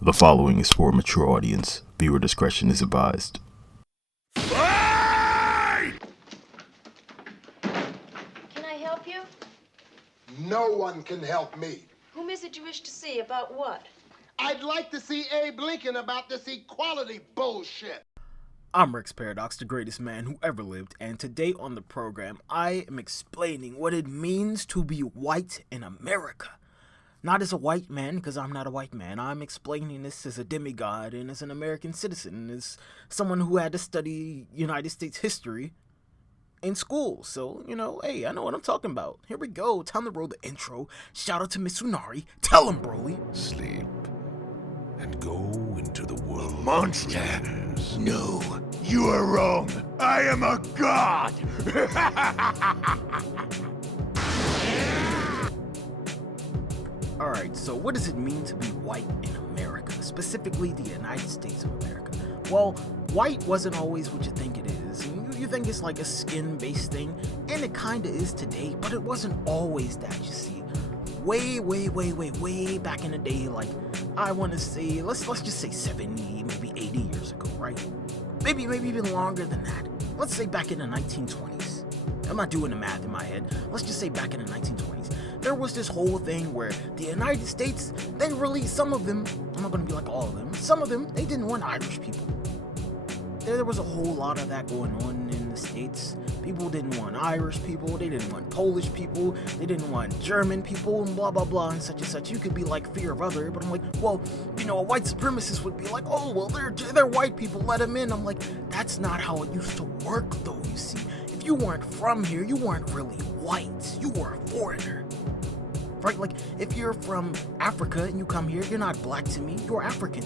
The following is for a mature audience. Viewer discretion is advised. Fight! Can I help you? No one can help me. Whom is it you wish to see? About what? I'd like to see Abe Lincoln about this equality bullshit. I'm Rex Paradox, the greatest man who ever lived, and today on the program, I am explaining what it means to be white in America. Not as a white man, because I'm not a white man. I'm explaining this as a demigod and as an American citizen, as someone who had to study United States history in school. So, hey, I know what I'm talking about. Here we go. Time to roll the intro. Shout out to Miss Sunari. Tell him, Broly. Sleep and go into the world. Monster! No, you are wrong. I am a god! Alright, so what does it mean to be white in America? Specifically the United States of America. Well, white wasn't always what you think it is. You think it's like a skin-based thing, and it kinda is today, but it wasn't always that, you see. Way back in the day, like, I want to say, let's just say 70, maybe 80 years ago, right? Maybe even longer than that. Let's say back in the 1920s. I'm not doing the math in my head. Let's just say back in the 1920s. There was this whole thing where the United States, they released some of them, I'm not going to be like all of them, some of them, they didn't want Irish people. There was a whole lot of that going on in the States. People didn't want Irish people, they didn't want Polish people, they didn't want German people, and blah blah blah and such. You could be like fear of other, but I'm like, well, a white supremacist would be like, oh, well, they're white people, let them in. I'm like, that's not how it used to work though, you see. If you weren't from here, you weren't really white, you were a foreigner. Right, like, if you're from Africa and you come here, you're not black to me, you're African.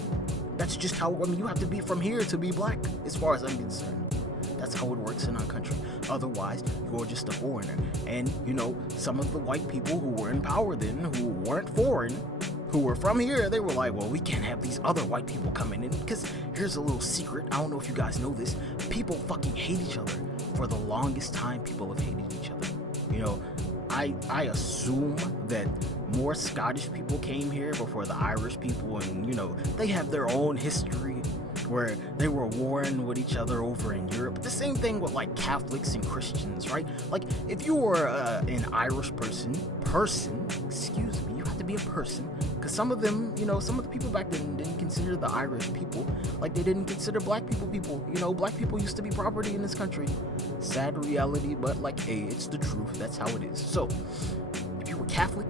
That's just how, you have to be from here to be black, as far as I'm concerned. That's how it works in our country. Otherwise, you're just a foreigner. And, some of the white people who were in power then, who weren't foreign, who were from here, they were like, well, we can't have these other white people coming in, because here's a little secret, I don't know if you guys know this, people fucking hate each other. For the longest time, people have hated each other. I assume that more Scottish people came here before the Irish people, and they have their own history where they were warring with each other over in Europe. The same thing with like Catholics and Christians, right? Like, if you were an Irish person, excuse me, you have to be a person, because some of them, some of the people back then didn't consider the Irish people, like they didn't consider black people. Black people used to be property in this country. Sad reality, but like, hey, it's the truth, that's how it is. So, if you were Catholic,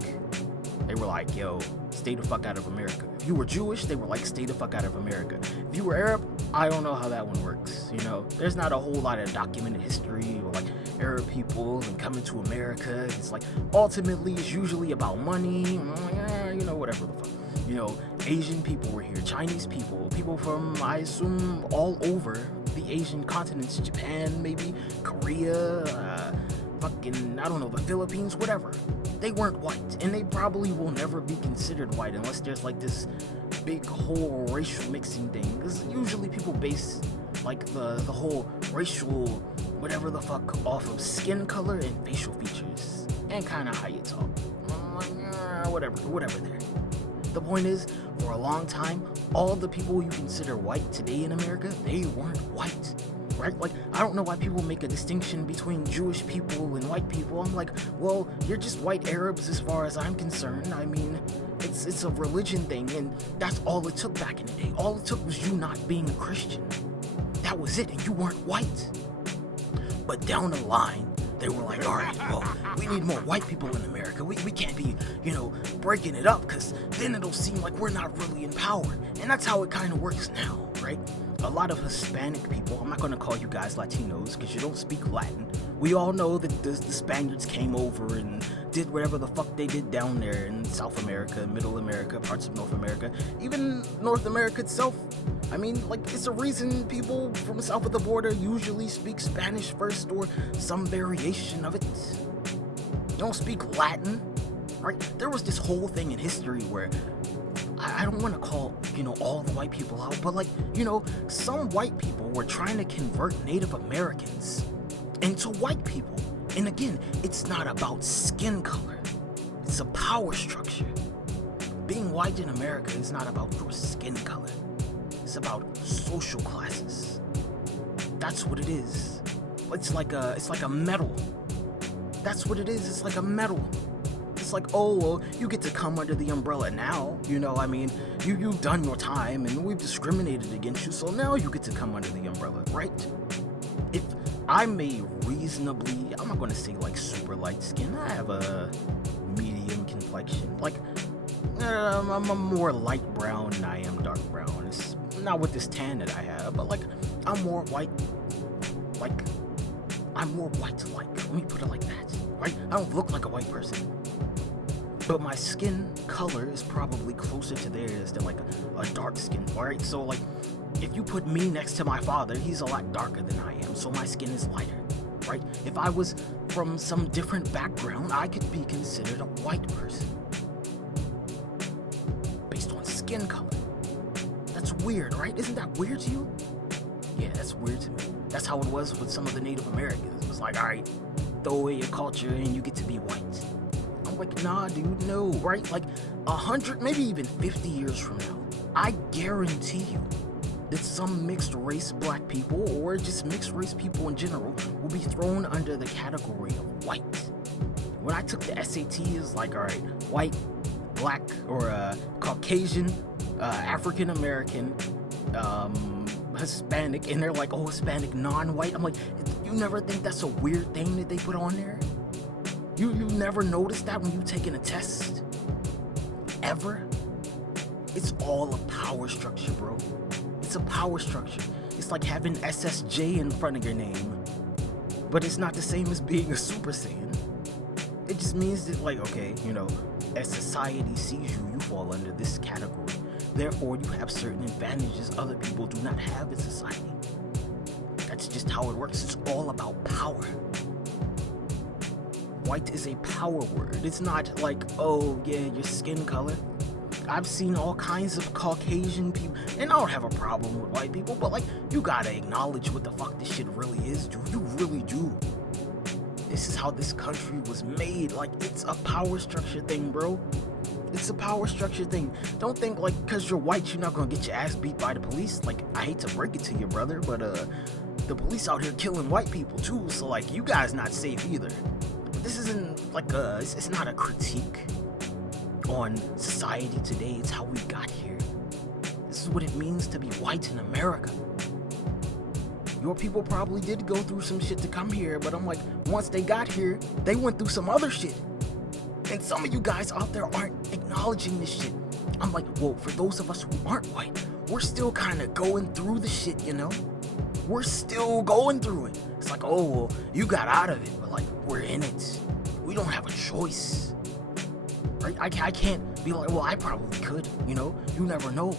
they were like, yo, stay the fuck out of America. If you were Jewish, they were like, stay the fuck out of America. If you were Arab, I don't know how that one works, There's not a whole lot of documented history or like Arab people and coming to America. It's like, ultimately, it's usually about money, whatever the fuck. Asian people were here, Chinese people from, I assume, all over the Asian continents, Japan, maybe, Korea, the Philippines, whatever. They weren't white, and they probably will never be considered white unless there's like this big whole racial mixing thing. Because usually people base like the whole racial whatever the fuck off of skin color and facial features and kind of how you talk. I'm like, whatever there. The point is, for a long time, all the people you consider white today in America, they weren't white. Right? Like, I don't know why people make a distinction between Jewish people and white people. I'm like, well, you're just white Arabs as far as I'm concerned. I mean, it's a religion thing, and that's all it took back in the day. All it took was you not being a Christian. That was it, and you weren't white. But down the line, they were like, all right, well, we need more white people in America. We can't be, breaking it up, because then it'll seem like we're not really in power. And that's how it kind of works now, right? A lot of Hispanic people, I'm not going to call you guys Latinos because you don't speak Latin. We all know that the Spaniards came over and did whatever the fuck they did down there in South America, Middle America, parts of North America, even North America itself. I mean, like, it's a reason people from south of the border usually speak Spanish first or some variation of it. You don't speak Latin, right? There was this whole thing in history where I don't want to call, all the white people out, but like, some white people were trying to convert Native Americans into white people. And again, it's not about skin color. It's a power structure. being white in America is not about your skin color. It's about social classes. That's what it is. It's like a medal. That's what it is. It's like a medal. It's like, oh, well, you get to come under the umbrella now. You know, I mean, you've done your time and we've discriminated against you, so now you get to come under the umbrella, right? If I'm a reasonably, I'm not going to say like super light skin. I have a medium complexion. Like, I'm more light brown than I am dark brown. It's not with this tan that I have, but like, I'm more white. Like, I'm more white-like. Let me put it like that, right? I don't look like a white person. But my skin color is probably closer to theirs than like a dark skin, alright? So like, if you put me next to my father, he's a lot darker than I am, so my skin is lighter, right? If I was from some different background, I could be considered a white person. Based on skin color. That's weird, right? Isn't that weird to you? Yeah, that's weird to me. That's how it was with some of the Native Americans. It was like, alright, throw away your culture and you get to be white. I'm like, nah, dude, no, right? Like 100, maybe even 50 years from now, I guarantee you that some mixed race black people or just mixed race people in general will be thrown under the category of white. When I took the SAT, it's like, alright, white, black, or Caucasian, African American, Hispanic, and they're like, oh, Hispanic, non-white. I'm like, you never think that's a weird thing that they put on there? You never noticed that when you taking a test? Ever? It's all a power structure, bro. It's a power structure. It's like having SSJ in front of your name. But it's not the same as being a Super Saiyan. It just means that, like, okay, you know, as society sees you, you fall under this category. Therefore, you have certain advantages other people do not have in society. That's just how it works. It's all about power. White is a power word. It's not like, oh, yeah, your skin color. I've seen all kinds of Caucasian people, and I don't have a problem with white people, but like, you gotta acknowledge what the fuck this shit really is, dude. You really do. This is how this country was made. Like, it's a power structure thing, bro. It's a power structure thing. Don't think like because you're white, you're not gonna get your ass beat by the police. Like, I hate to break it to you, brother, but the police out here killing white people too. So like, you guys not safe either. But this isn't like it's not a critique on society today. It's how we got here. This is what it means to be white in America. Your people probably did go through some shit to come here, but I'm like, once they got here, they went through some other shit. And some of you guys out there aren't acknowledging this shit. I'm like, well, for those of us who aren't white, we're still kind of going through the shit, you know? We're still going through it. It's like, oh, well, you got out of it, but like, we're in it. We don't have a choice. Right? I can't be like, well, I probably could, you know? You never know.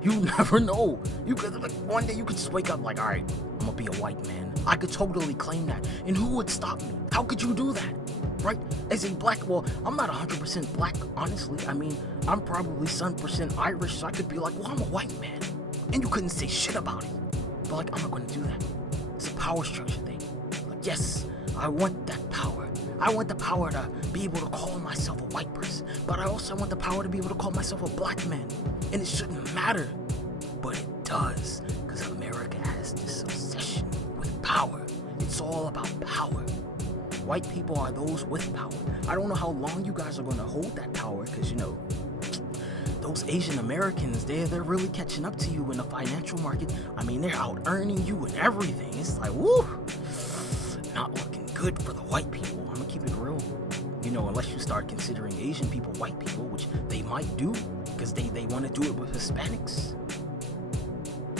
You never know. You could, like, one day you could just wake up like, all right, I'm gonna be a white man. I could totally claim that. And who would stop me? How could you do that? Right? As a black, well, I'm not 100% black, honestly. I mean, I'm probably some percent Irish, so I could be like, well, I'm a white man. And you couldn't say shit about it. But like, I'm not gonna do that. It's a power structure thing. Like, yes, I want that power. I want the power to be able to call myself a white person, but I also want the power to be able to call myself a black man. And it shouldn't matter, but it does, because America has this obsession with power. It's all about power. White people are those with power. I don't know how long you guys are going to hold that power, because, you know, those Asian Americans, they're really catching up to you in the financial market. I mean, they're out earning you and everything. It's like, woo, not looking good for the white people. I'm gonna keep it real. You know, unless you start considering Asian people white people, which they might do, because they want to do it with Hispanics.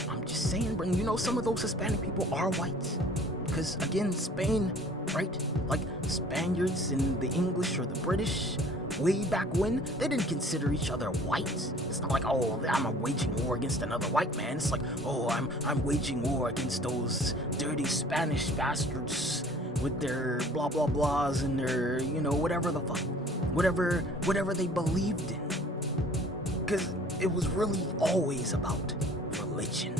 I'm just saying, but you know, some of those Hispanic people are white. Because again, Spain, right? Like, Spaniards and the English or the British, way back when, they didn't consider each other white. It's not like, oh, I'm waging war against another white man. It's like, oh, I'm waging war against those dirty Spanish bastards with their blah blah blahs and their, you know, whatever the fuck, whatever they believed in. Because it was really always about religion.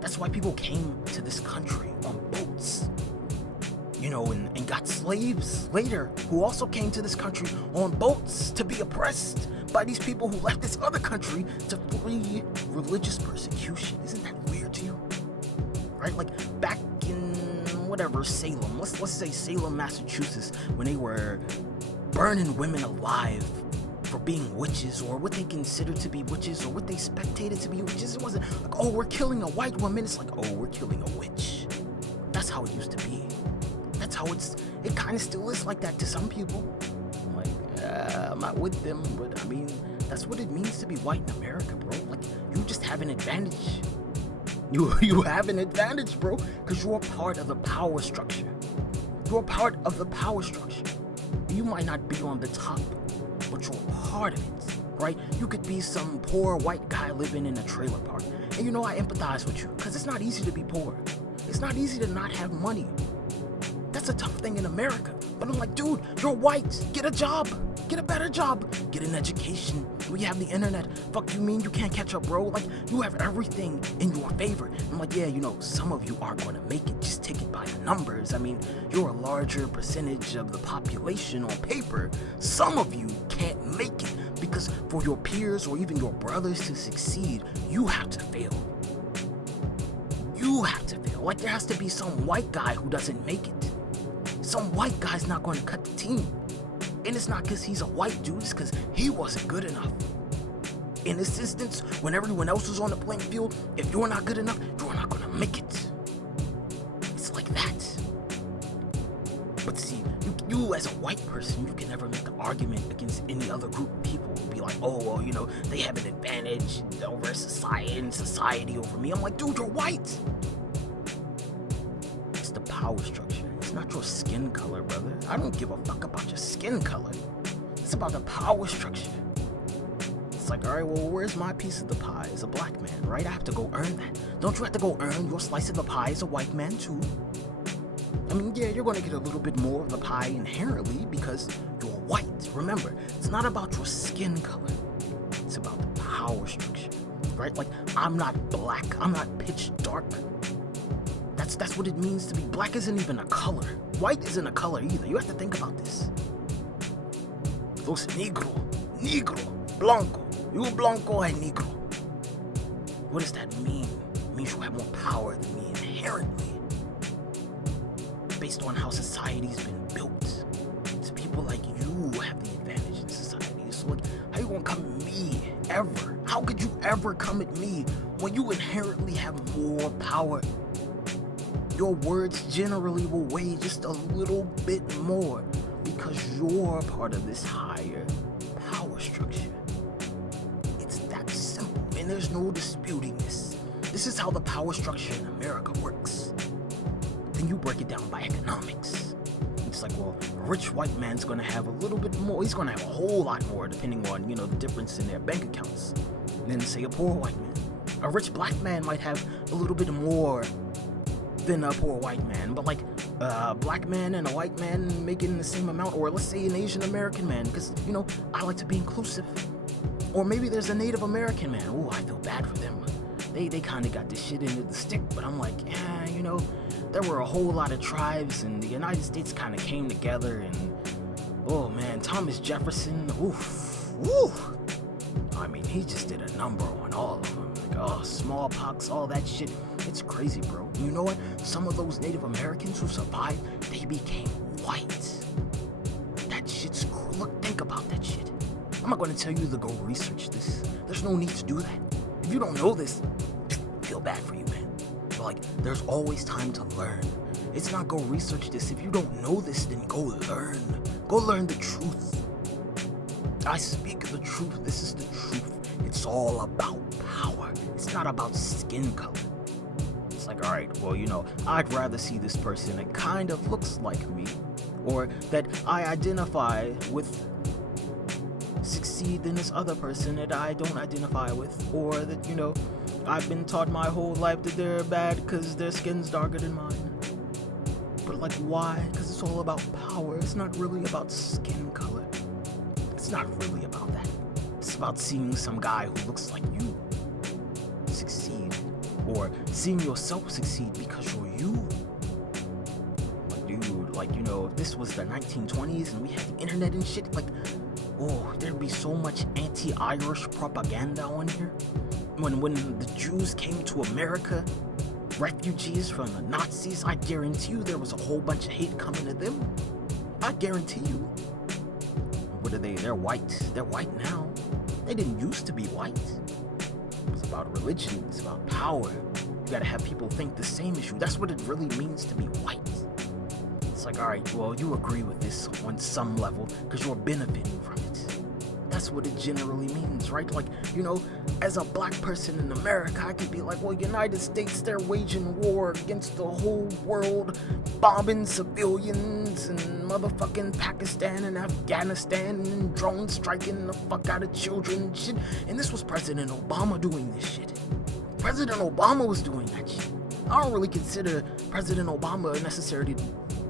That's why people came to this country on boats, you know, and got slaves later who also came to this country on boats to be oppressed by these people who left this other country to flee religious persecution. Isn't that weird to you? Right? Like back in whatever, Salem, let's say Salem, Massachusetts, when they were burning women alive for being witches, or what they considered to be witches, or what they spectated to be witches. It wasn't like, oh, we're killing a white woman. It's like, oh, we're killing a witch. That's how it used to be. That's how it kind of still is like that to some people. I'm like, I'm not with them, but I mean, that's what it means to be white in America, bro. Like, you just have an advantage. You have an advantage, bro, because you're part of the power structure. You're part of the power structure. You might not be on the top, but you're part of it, right? You could be some poor white guy living in a trailer park. And you know, I empathize with you, because it's not easy to be poor. It's not easy to not have money. That's a tough thing in America. But I'm like, dude, you're white. Get a job. Get a better job. Get an education. We have the internet. Fuck you mean you can't catch up, bro? Like, you have everything in your favor. I'm like, yeah, you know, some of you aren't going to make it. Just take it by the numbers. I mean, you're a larger percentage of the population on paper. Some of you can't make it because for your peers or even your brothers to succeed, you have to fail. You have to fail. Like, there has to be some white guy who doesn't make it. Some white guy's not going to cut the team. And it's not because he's a white dude, it's because he wasn't good enough. In this instance, when everyone else was on the playing field, if you're not good enough, you're not going to make it. It's like that. But see, you as a white person, you can never make an argument against any other group of people. Be like, oh, well, you know, they have an advantage over society and society over me. I'm like, dude, you're white. It's the power structure. It's not your skin color, brother. I don't give a fuck about your skin color. It's about the power structure. It's like, all right, well, where's my piece of the pie as a black man, right? I have to go earn that. Don't you have to go earn your slice of the pie as a white man, too? I mean, yeah, you're going to get a little bit more of the pie inherently because you're white. Remember, it's not about your skin color. It's about the power structure, right? Like, I'm not black. I'm not pitch dark. That's what it means to be black. Isn't even a color. White isn't a color either. You have to think about this. Los negro, blanco. You blanco and negro. What does that mean? It means you have more power than me inherently. Based on how society's been built. It's people like you have the advantage in society. So like, how you gonna come at me ever? How could you ever come at me when you inherently have more power? Your words generally will weigh just a little bit more because you're part of this higher power structure. It's that simple, and there's no disputing this. This is how the power structure in America works. Then you break it down by economics. It's like, well, a rich white man's gonna have a little bit more. He's gonna have a whole lot more depending on, you know, the difference in their bank accounts than, say, a poor white man. A rich black man might have a little bit more than a poor white man, but like a black man and a white man making the same amount, or let's say an Asian American man, because, you know, I like to be inclusive. Or maybe there's a Native American man. Oh, I feel bad for them. They kind of got this shit into the stick, but I'm like, yeah, you know, there were a whole lot of tribes and the United States kind of came together and, oh man, Thomas Jefferson, oof. I mean, he just did a number on all of them. Like, oh, smallpox, all that shit. It's crazy, bro. You know what? Some of those Native Americans who survived, they became white. That shit's cool. Look, think about that shit. I'm not going to tell you to go research this. There's no need to do that. If you don't know this, I feel bad for you, man. But like, there's always time to learn. It's not go research this. If you don't know this, then go learn. Go learn the truth. I speak the truth. This is the truth. It's all about power. It's not about skin color. It's like, all right, well, you know, I'd rather see this person that kind of looks like me, or that I identify with succeed than this other person that I don't identify with, or that, you know, I've been taught my whole life that they're bad because their skin's darker than mine. But like, why? Because it's all about power. It's not really about skin color. It's not really about that. It's about seeing some guy who looks like you succeed, or seeing yourself succeed because you're you. Like, dude, like, you know, if this was the 1920s and we had the internet and shit, like, Oh, there'd be so much anti-Irish propaganda on here. When the Jews came to America, refugees from the Nazis, I guarantee you there was a whole bunch of hate coming to them. I guarantee you. What are they? They're white. They're white now. They didn't used to be white. It's about religion. It's about power. You gotta have people think the same as you. That's what it really means to be white. It's like, alright, well, you agree with this on some level because you're benefiting from it. That's what it generally means, right? Like, you know, as a black person in America, I could be like, well, United States, they're waging war against the whole world, bombing civilians and motherfucking Pakistan and Afghanistan and drone striking the fuck out of children and shit. And this was President Obama doing this shit. President Obama was doing that shit. I don't really consider President Obama necessarily,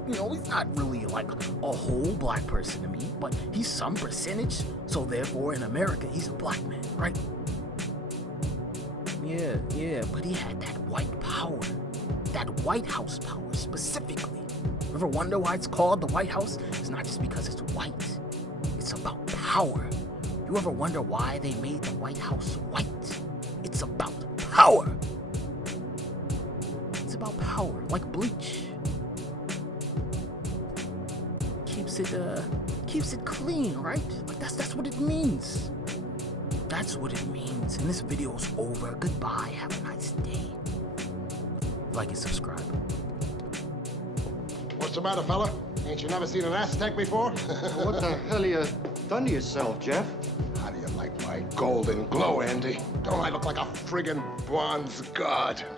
you know, he's not really like a whole black person to me, but he's some percentage, so therefore in America, he's a black man, right? Yeah, but he had that white power, that White House power specifically. Ever wonder why it's called the White House? It's not just because it's white, it's about power. You ever wonder why they made the White House white? It's about power. It's about power, like bleach. Keeps it clean, right? Like that's what it means. That's what it means. And this video's over. Goodbye. Have a nice day. Like and subscribe. What's the matter, fella? Ain't you never seen an Aztec before? What the hell you done to yourself, Jeff? How do you like my golden glow, Andy? Don't I look like a friggin' bronze god?